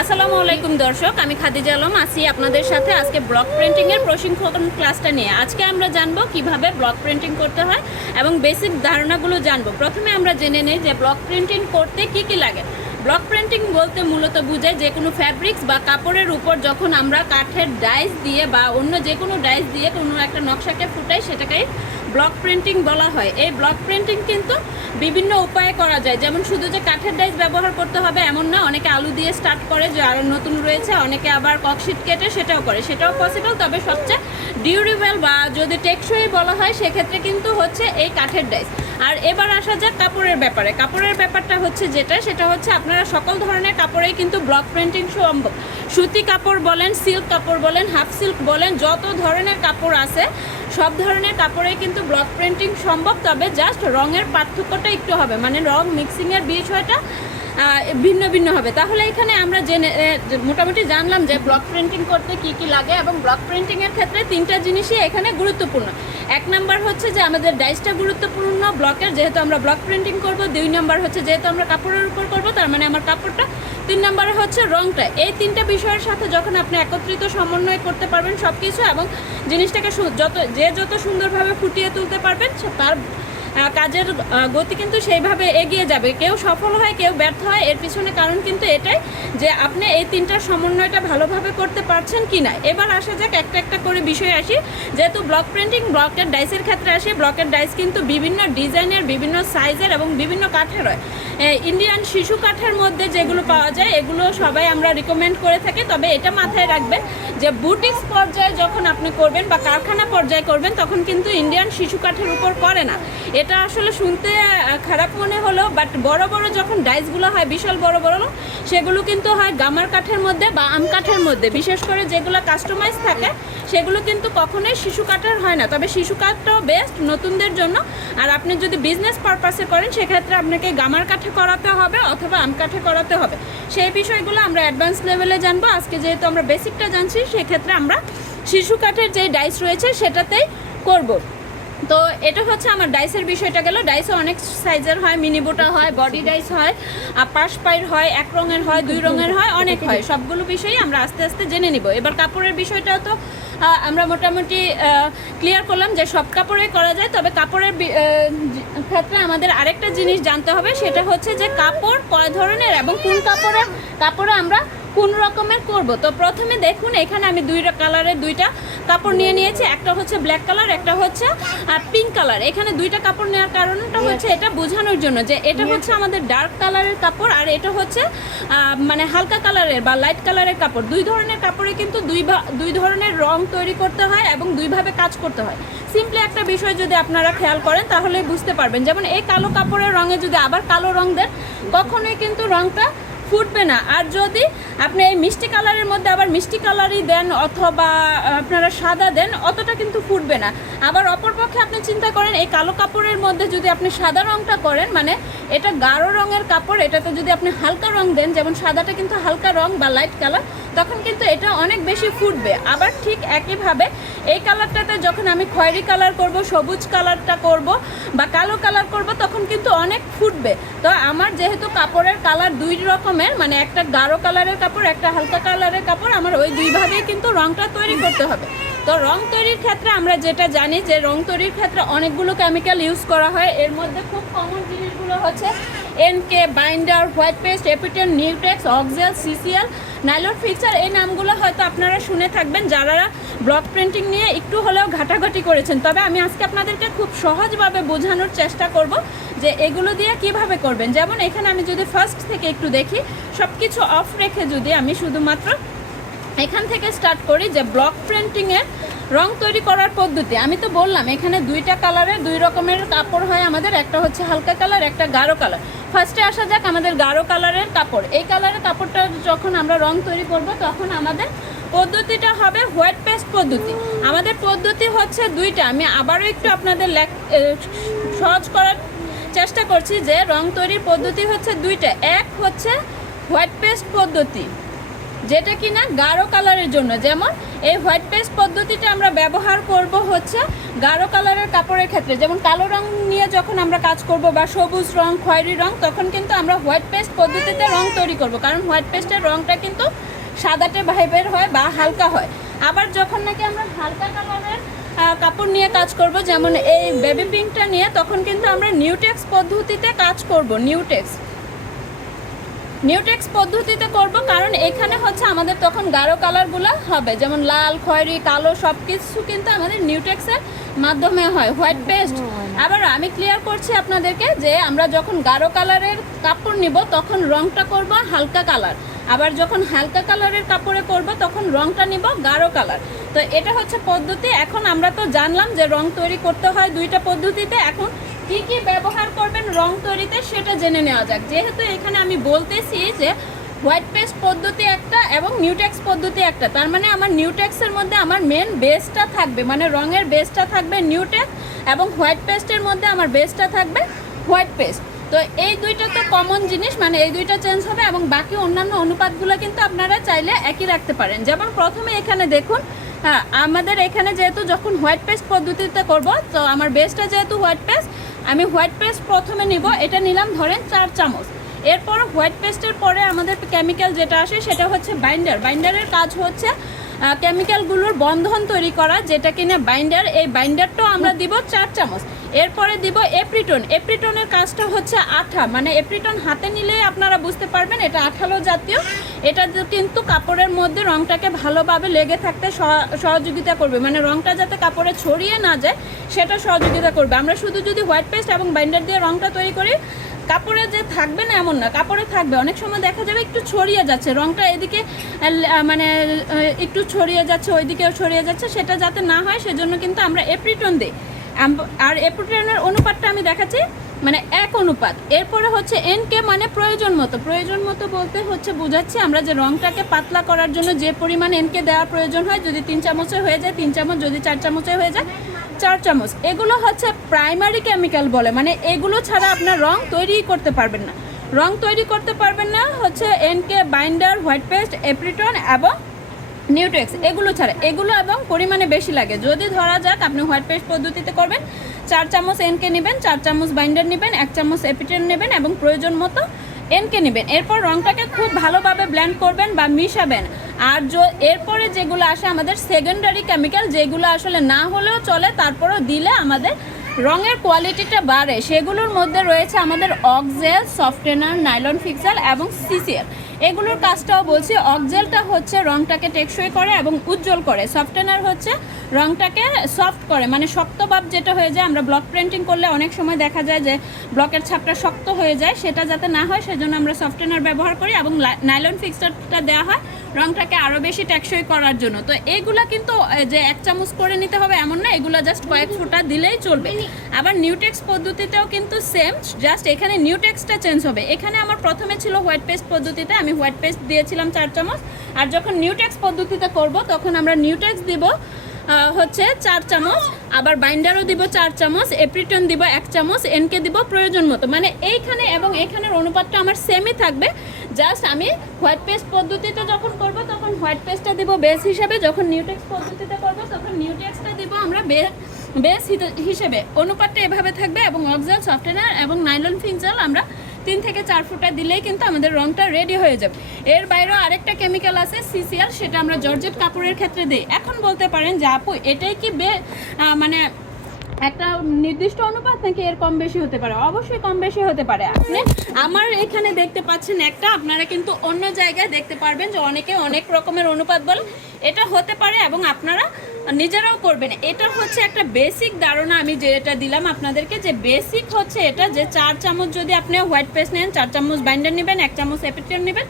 আসসালামু আলাইকুম দর্শক, আমি খাদিজা আলম, আছি আপনাদের সাথে আজকে ব্লক প্রিন্টিংয়ের প্রশিক্ষণ ক্লাসটা নিয়ে। আজকে আমরা জানব কীভাবে ব্লক প্রিন্টিং করতে হয় এবং বেসিক ধারণাগুলো জানব। প্রথমে আমরা জেনে নিই যে ব্লক প্রিন্টিং করতে কি কি লাগে। ব্লক প্রিন্টিং বলতে মূলত বোঝায় যে কোনো ফ্যাব্রিক্স বা কাপড়ের উপর যখন আমরা কাঠের ডাইস দিয়ে বা অন্য যে কোনো ডাইস দিয়ে কোনো একটা নকশাকে ফুটাই সেটাকে ব্লক প্রিন্টিং বলা হয়। এই ব্লক প্রিন্টিং কিন্তু বিভিন্ন উপায়ে করা যায়। যেমন শুধু যে কাঠের ডাইস ব্যবহার করতে হবে এমন না, অনেকে আলু দিয়ে স্টার্ট করে, যে আরও নতুন রয়েছে, অনেকে আবার ককশিট কেটে সেটাও করে। সেটাও পসিবল তবে সবচেয়ে ডিউরেবল বা যদি টেকসই বলা হয়, সেক্ষেত্রে কিন্তু হচ্ছে এই কাঠের ডাইস। আর এবার আসা যাক কাপড়ের ব্যাপারে। কাপড়ের ব্যাপারটা হচ্ছে যেটা, সেটা হচ্ছে আপনারা সকল ধরনের কাপড়েই কিন্তু ব্লক প্রিন্টিং সম্ভব সুতি কাপড় বলেন সিল্ক কাপড় বলেন হাফ সিল্ক বলেন, যত ধরনের কাপড় আছে, সব ধরনের কাপড়ে কিন্তু ব্লক প্রিন্টিং সম্ভব। তবে জাস্ট রঙের পার্থক্যটা একটু হবে। মানে রং মিক্সিংয়ের বিষয়টা ভিন্ন ভিন্ন হবে। তাহলে এখানে আমরা জেনে মোটামুটি জানলাম যে ব্লক প্রিন্টিং করতে কি কি লাগে এবং ব্লক প্রিন্টিংয়ের ক্ষেত্রে তিনটা জিনিসই এখানে গুরুত্বপূর্ণ। এক নাম্বার হচ্ছে যে আমাদের ডাইসটা গুরুত্বপূর্ণ ব্লকের যেহেতু আমরা ব্লক প্রিন্টিং করব, দুই নাম্বার হচ্ছে যেহেতু আমরা কাপড়ের উপর করব, তার মানে আমার কাপড়টা। তিন নাম্বারে হচ্ছে রংটা। এই তিনটা বিষয়ের সাথে যখন আপনি একত্রিত সমন্বয় করতে পারবেন সব কিছু এবং জিনিসটাকে যত যে যত সুন্দরভাবে ফুটিয়ে তুলতে পারবেন তার কাজের গতি কিন্তু সেইভাবে এগিয়ে যাবে। কেউ সফল হয়, কেউ ব্যর্থ হয়, এর পিছনে কারণ কিন্তু এটাই যে আপনি এই তিনটার সমন্বয়টা ভালোভাবে করতে পারছেন কি না। এবার আসা যাক, একটা একটা করে বিষয় আসি। যেহেতু ব্লক প্রিন্টিং ব্লকের ডাইসের ক্ষেত্রে আসি ব্লকের ডাইস কিন্তু বিভিন্ন ডিজাইনের, বিভিন্ন সাইজের এবং বিভিন্ন কাঠের হয়। ইন্ডিয়ান শিশু কাঠের মধ্যে যেগুলো পাওয়া যায়, এগুলো সবাই আমরা রিকমেন্ড করে থাকি। তবে এটা মাথায় রাখবেন যে বুটিক্স পর্যায়ে যখন আপনি করবেন বা কারখানা পর্যায়ে করবেন, তখন কিন্তু ইন্ডিয়ান শিশু কাঠের উপর করে না। এটা আসলে শুনতে খারাপ মনে হলো বাট বড় বড় যখন ডাইসগুলো হয়, বিশাল বড় বড়, সেগুলো কিন্তু হয় গামার কাঠের মধ্যে বা আম কাঠের মধ্যে। বিশেষ করে যেগুলো কাস্টমাইজ থাকে, সেগুলো কিন্তু কখনোই শিশু কাঠের হয় না। তবে শিশু কাঠটাও বেস্ট নতুনদের জন্য। আর আপনি যদি বিজনেস পারপাসে করেন, সেক্ষেত্রে আপনাকে গামার কাঠে করাতে হবে অথবা আম কাঠে করাতে হবে। সেই বিষয়গুলো আমরা অ্যাডভান্স লেভেলে জানব। আজকে যেহেতু আমরা বেসিকটা জানছি, সেক্ষেত্রে আমরা শিশু কাঠের যে ডাইস রয়েছে, সেটাতেই করব। তো এটা হচ্ছে আমার ডাইসের বিষয়টা গেল। ডাইসও অনেক সাইজের হয় মিনি বোটা হয় বডি ডাইস হয়, আর পাশ পাইর হয়, এক রঙের হয়, দুই রঙের হয়, অনেক হয়। সবগুলো বিষয়ই আমরা আস্তে আস্তে জেনে নিব। এবার কাপড়ের বিষয়টাও তো আমরা মোটামুটি ক্লিয়ার করলাম যে সব কাপড়ে করা যায়। তবে কাপড়ের ক্ষেত্রে আমাদের আরেকটা জিনিস জানতে হবে, সেটা হচ্ছে যে কাপড় কয় ধরনের এবং কোন কাপড়ে কাপড়ে আমরা কোন রকমের করব? তো প্রথমে দেখুন এখানে আমি দুই কালারের দুইটা কাপড় নিয়ে নিয়েছি। একটা হচ্ছে ব্ল্যাক কালার একটা হচ্ছে পিঙ্ক কালার এখানে দুইটা কাপড় নেওয়ার কারণটা হচ্ছে এটা বোঝানোর জন্য যে এটা হচ্ছে আমাদের ডার্ক কালারের কাপড় আর এটা হচ্ছে মানে হালকা কালারের বা লাইট কালারের কাপড়। দুই ধরনের কাপড়ে কিন্তু দুই ভা- দুই ধরনের রং তৈরি করতে হয় এবং দুইভাবে কাজ করতে হয়। সিম্পলি একটা বিষয় যদি আপনারা খেয়াল করেন তাহলে বুঝতে পারবেন। যেমন এই কালো কাপড়ের রঙে যদি আবার কালো রং দেন কখনোই কিন্তু রংটা ফুটবে না। আর যদি আপনি এই মিষ্টি কালারের মধ্যে আবার মিষ্টি কালারই দেন অথবা আপনারা সাদা দেন, অতটা কিন্তু ফুটবে না। আবার অপরপক্ষে আপনি চিন্তা করেন, এই কালো কাপড়ের মধ্যে যদি আপনি সাদা রঙটা করেন মানে এটা গাঢ় রঙের কাপড়, এটাতে যদি আপনি হালকা রং দেন, যেমন সাদাটা কিন্তু হালকা রং বা লাইট কালার তখন কিন্তু এটা অনেক বেশি ফুটবে। আবার ঠিক একইভাবে এই কালারটাতে যখন আমি খয়েরি কালার করব, সবুজ কালারটা করব বা কালো কালার করব, তখন কিন্তু অনেক ফুটবে। তো আমার যেহেতু কাপড়ের কালার দুই রকমের মানে একটা গাঢ় কালারের কাপড়, একটা হালকা কালারের কাপড়, আমার ওই দুইভাবেই কিন্তু রংটা তৈরি করতে হবে। তো রং তৈরির ক্ষেত্রে আমরা যেটা জানি যে রং তৈরির ক্ষেত্রে অনেকগুলো কেমিক্যাল ইউজ করা হয়। এর মধ্যে খুব কমন জিনিসগুলো হচ্ছে এনকে বাইন্ডার হোয়াইট পেস্ট এপিটেন নিউটেক্স অক্সেল সিসিএল নাইলন ফিচার এই নামগুলো হয়তো আপনারা শুনে থাকবেন। যারা ব্লক প্রিন্টিং নিয়ে একটু হলেও ঘাটাঘাটি করেছেন, তবে আমি আজকে আপনাদেরকে খুব সহজভাবে বোঝানোর চেষ্টা করব যে এগুলো দিয়ে কীভাবে করবেন। যেমন এখানে আমি যদি ফার্স্ট থেকে একটু দেখি সব কিছু অফ রেখে যদি আমি শুধুমাত্র এখান থেকে স্টার্ট করি যে ব্লক প্রিন্টিংয়ের রং তৈরি করার পদ্ধতি। আমি তো বললাম, এখানে দুইটা কালারের দুই রকমের কাপড় হয় আমাদের, একটা হচ্ছে হালকা কালার একটা গাঢ় কালার ফার্স্টে আসা যাক আমাদের গাঢ় কালারের কাপড়। এই কালারের কাপড়টা যখন আমরা রং তৈরি করব, তখন আমাদের পদ্ধতিটা হবে হোয়াইট পেস্ট পদ্ধতি। আমাদের পদ্ধতি হচ্ছে দুইটা। আমি আবারও একটু আপনাদের সহজ করার চেষ্টা করছি যে রং তৈরির পদ্ধতি হচ্ছে দুইটা। এক হচ্ছে হোয়াইট পেস্ট পদ্ধতি। যেটা কিনা গাঢ় কালারের জন্য। যেমন এই হোয়াইট পেস্ট পদ্ধতিটা আমরা ব্যবহার করব হচ্ছে গাঢ় কালারের কাপড়ের ক্ষেত্রে। যেমন কালো রং নিয়ে যখন আমরা কাজ করব বা সবুজ রং, খয়েরি রং, তখন কিন্তু আমরা হোয়াইট পেস্ট পদ্ধতিতে রং তৈরি করব। কারণ হোয়াইট পেস্টের রংটা কিন্তু সাদাটে ভাইবের হয় বা হালকা হয়। আবার যখন নাকি আমরা হালকা কালারের কাপড় নিয়ে কাজ করব, যেমন এই বেবি পিঙ্কটা নিয়ে, তখন কিন্তু আমরা নিউটেক্স পদ্ধতিতে কাজ করব, নিউটেক্স। নিউটেক্স পদ্ধতিতে করব কারণ এখানে হচ্ছে আমাদের তখন গাঢ় কালারগুলো হবে। যেমন লাল খয়েরি কালো সব কিছু কিন্তু আমাদের নিউটেক্সের মাধ্যমে হয় হোয়াইট পেস্ট। আবার আমি ক্লিয়ার করছি আপনাদেরকে যে আমরা যখন গাঢ় কালারের কাপড় নিব তখন রংটা করব হালকা কালার। আবার যখন হালকা কালারের কাপড়ে করব তখন রংটা নিব গাঢ় কালার। তো এটা হচ্ছে পদ্ধতি। এখন আমরা তো জানলাম যে রং তৈরি করতে হয় দুইটা পদ্ধতিতে। এখন কি কি ব্যবহার করবেন, রং তৈরিতে সেটা জেনে নেওয়া যাক। যেহেতু এখানে আমি বলতেছি যে হোয়াইট পেস্ট পদ্ধতি একটা এবং নিউটেক্স পদ্ধতি একটা। তার মানে আমার নিউটেক্সের মধ্যে আমার মেন বেসটা থাকবে মানে রঙের বেসটা থাকবে নিউটেক্স এবং হোয়াইট পেস্টের মধ্যে আমার বেসটা থাকবে হোয়াইট পেস্ট। তো এই দুইটা তো কমন জিনিস মানে এই দুইটা চেঞ্জ হবে এবং বাকি অন্যান্য অনুপাতগুলো কিন্তু আপনারা চাইলে একই রাখতে পারেন। যেমন প্রথমে এখানে দেখুন হ্যাঁ আমাদের এখানে যেহেতু যখন হোয়াইট পেস্ট পদ্ধতিতে করব, তো আমার বেসটা যেহেতু হোয়াইট পেস্ট আমি হোয়াইট পেস্ট প্রথমে নিব, এটা নিলাম ধরেন চার চামচ। এরপর হোয়াইট পেস্টের পরে আমাদের কেমিক্যাল যেটা আসে সেটা হচ্ছে বাইন্ডার বাইন্ডারের কাজ হচ্ছে কেমিক্যালগুলোর বন্ধন তৈরি করা, যেটা কিনা বাইন্ডার এই বাইন্ডারটাও আমরা দিব চার চামচ। এরপরে দিব এপ্রিটন এপ্রিটনের কাজটা হচ্ছে আঠা। মানে এপ্রিটন হাতে নিলেই আপনারা বুঝতে পারবেন, এটা আঠালো জাতীয়। এটা কিন্তু কাপড়ের মধ্যে রংটাকে ভালোভাবে লেগে থাকতে সহ- সহযোগিতা করবে। মানে রংটা যাতে কাপড়ে ছড়িয়ে না যায়, সেটা সহযোগিতা করবে। আমরা শুধু যদি হোয়াইট পেস্ট এবং বাইন্ডার দিয়ে রংটা তৈরি করি কাপড়ে যে থাকবে না এমন না, কাপড়ে থাকবে। অনেক সময় দেখা যাবে একটু ছড়িয়ে যাচ্ছে, রংটা এদিকে মানে একটু ছড়িয়ে যাচ্ছে, ওইদিকেও ছড়িয়ে যাচ্ছে, সেটা যাতে না হয়, সেজন্য কিন্তু আমরা এপ্রিটন দিই। আর এপ্রিটনের অনুপাতটা আমি দেখাচ্ছি মানে এক অনুপাত। এরপরে হচ্ছে এনকে মানে প্রয়োজন মতো। প্রয়োজন মতো বলতে হচ্ছে বোঝাচ্ছি আমরা যে রংটাকে পাতলা করার জন্য যে পরিমাণ এনকে দেওয়ার প্রয়োজন হয়, যদি তিন চামচে হয়ে যায়, তিন চামচ, যদি চার চামচে হয়ে যায় চার চামচ। এগুলো হচ্ছে প্রাইমারি কেমিক্যাল বলে। মানে এগুলো ছাড়া আপনার রং তৈরি করতে পারবেন না। রং তৈরি করতে পারবেন না হচ্ছে এনকে বাইন্ডার হোয়াইট পেস্ট এপ্রিটন এবং নিউটেক্স এগুলো ছাড়া। এগুলো এবং পরিমাণে বেশি লাগে। যদি ধরা যাক, আপনি হোয়াইট পেস্ট পদ্ধতিতে করবেন, চার চামচ এনকে নেবেন, চার চামচ বাইন্ডার নেবেন, এক চামচ এপিটেন নেবেন এবং প্রয়োজন মতো এনকে নেবেন। এরপর রংটাকে খুব ভালোভাবে ব্লেন্ড করবেন বা মিশাবেন। আর এরপরে যেগুলো আসে আমাদের সেকেন্ডারি কেমিক্যাল যেগুলো আসলে না হলেও চলে, তারপরেও দিলে আমাদের রঙের কোয়ালিটিটা বাড়ে। সেগুলোর মধ্যে রয়েছে আমাদের অক্সেল সফটেনার নাইলন ফিক্সেল এবং সিসিএল এগুলোর কাজটাও বলছি অকজেলটা হচ্ছে রংটাকে টেকসই করে এবং উজ্জ্বল করে। সফটেনার হচ্ছে রংটাকে সফট করে মানে শক্ত ভাব যেটা হয়ে যায় আমরা ব্লক প্রিন্টিং করলে অনেক সময় দেখা যায় যে ব্লকের ছাপটা শক্ত হয়ে যায় সেটা যাতে না হয় সেজন্য আমরা সফটেনার ব্যবহার করি এবং নাইলন ফিক্সারটা দেওয়া হয় রংটাকে আরও বেশি টেকসই করার জন্য। তো এইগুলা কিন্তু যে এক চামচ করে নিতে হবে এমন না এগুলো জাস্ট কয়েক ফোঁটা দিলেই চলবে। আবার নিউটেক্স পদ্ধতিতেও কিন্তু সেম জাস্ট এখানে নিউটেক্সটা চেঞ্জ হবে। এখানে আমার প্রথমে ছিল হোয়াইট পেস্ট পদ্ধতিতে আমি হোয়াইট পেস্ট দিয়েছিলাম চার চামচ। আর যখন নিউটেক্স পদ্ধতিতে করব, তখন আমরা নিউটেক্স দিব হচ্ছে চার চামচ। আবার বাইন্ডারও দিব চার চামচ। এপ্রিটন দিব এক চামচ। এনকে দিব প্রয়োজন মতো। মানে এইখানে এবং এখানের অনুপাতটা আমার সেমই থাকবে। জাস্ট আমি হোয়াইট পেস্ট পদ্ধতিতে যখন করব, তখন হোয়াইট পেস্টটা দিব বেস হিসাবে। যখন নিউটেক্স পদ্ধতিতে করব, তখন নিউটেক্সটা দিব আমরা বে- বেস হিসেবে। অনুপাতটা এভাবে থাকবে এবং অক্সাল সফটওয়্যার এবং নাইলন ফিংজাল আমরা তিন থেকে চার ফুটা দিলেই কিন্তু আমাদের রংটা রেডি হয়ে যাবে। এর বাইরেও আরেকটা কেমিক্যাল আছে সিসিএল সেটা আমরা জর্জেট কাপড়ের ক্ষেত্রে দিই। এখন বলতে পারেন যে আপু, এটাই কি বে মানে একটা নির্দিষ্ট অনুপাত নাকি এর কম বেশি হতে পারে? অবশ্যই কম বেশি হতে পারে। আপনি আমার এখানে দেখতে পাচ্ছেন একটা, আপনারা কিন্তু অন্য জায়গায় দেখতে পারবেন যে অনেকে অনেক রকমের অনুপাত বলে। এটা হতে পারে এবং আপনারা নিজেরাও করবেন। এটা হচ্ছে একটা বেসিক ধারণা আমি যেটা দিলাম আপনাদেরকে, যে বেসিক হচ্ছে এটা যে চার চামচ যদি আপনি হোয়াইট পেস্ট নেন, চার চামচ বাইন্ডার নেবেন, এক চামচ এপিটেন নেবেন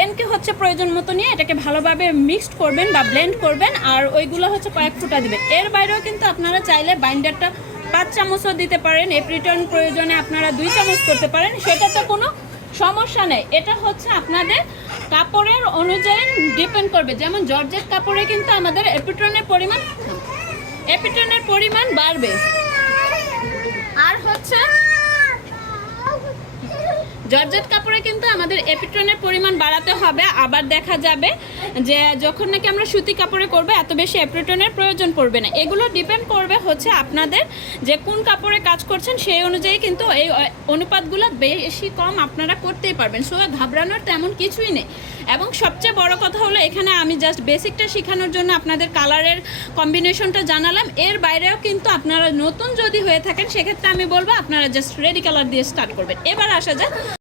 এনকে হচ্ছে প্রয়োজন মতো নিয়ে এটাকে ভালোভাবে মিক্সড করবেন বা ব্লেন্ড করবেন, আর ওইগুলো হচ্ছে কয়েক ফুটা দিবেন। এর বাইরেও কিন্তু আপনারা চাইলে বাইন্ডারটা পাঁচ চামচও দিতে পারেন এপ্রিটন প্রয়োজনে আপনারা দুই চামচ করতে পারেন, সেটা তো কোনো সমস্যা নেই। এটা হচ্ছে আপনাদের কাপড়ের অনুযায়ী ডিপেন্ড করবে। যেমন জর্জেট কাপড়ে কিন্তু আমাদের এপিটনের পরিমাণ এপিটনের পরিমাণ বাড়বে। আর হচ্ছে জর্জেট কাপড়ে কিন্তু আমাদের এপিট্রনের পরিমাণ বাড়াতে হবে। আবার দেখা যাবে যে যখন নাকি আমরা সুতি কাপড়ে করব, এত বেশি এপিট্রনের প্রয়োজন পড়বে না। এগুলো ডিপেন্ড করবে হচ্ছে আপনাদের যে কোন কাপড়ে কাজ করছেন, সেই অনুযায়ী কিন্তু এই অনুপাতগুলো বেশি কম আপনারা করতেই পারবেন। সো ঘাবড়ানোর তেমন কিছুই নেই। এবং সবচেয়ে বড় কথা হলো, এখানে আমি জাস্ট বেসিকটা শেখানোর জন্য আপনাদের কালারের কম্বিনেশনটা জানালাম। এর বাইরেও কিন্তু আপনারা নতুন যদি হয়ে থাকেন, সেক্ষেত্রে আমি বলব আপনারা জাস্ট রেডি কালার দিয়ে স্টার্ট করবেন। এবার আসা যাক